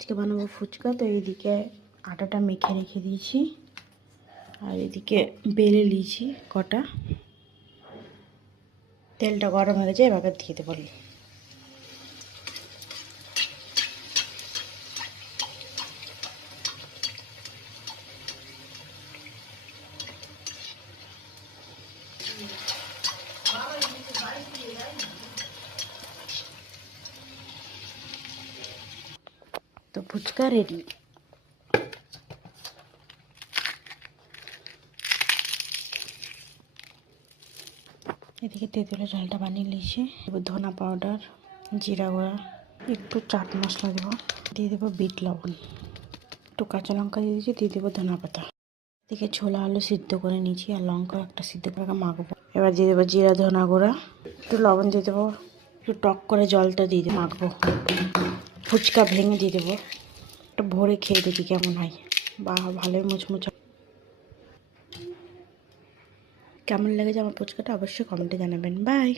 আজকে বানাবো ফুচকা। তো এইদিকে আটাটা মেখে রেখে দিয়েছি আর এদিকে বেলে নিয়েছি কটা। তেলটা গরম হয়ে গেছে, এবার দিয়ে দেবো। তো ফুচকা রেডি। এদিকে তেঁতুলের ঝালটা বানিয়ে নিয়েছি। এবার ধনা পাউডার, জিরা গুঁড়া, একটু চাট মশলা দেবো, দিয়ে দেবো বিট লবণ, একটু কাঁচা লঙ্কা দিয়ে দিয়েছি, দিয়ে দেবো ধনা পাতা। এদিকে ছোলা আলু সিদ্ধ করে নিয়েছি আর লঙ্কা একটা সিদ্ধ করে মাখবো। এবার দিয়ে দেবো জিরা ধনা গুঁড়া, একটু লবণ দিয়ে দেবো, একটু টক করে জলটা দিয়ে দেবো, মাখবো। ফুচকা ভেঙে দিয়ে দেবো, একটু ভরে খেয়ে দেখি কেমন হয়। বা ভালোই মুচমুচে। কেমন লেগেছে আমার ফুচকাটা অবশ্যই কমেন্টে জানাবেন। বাই।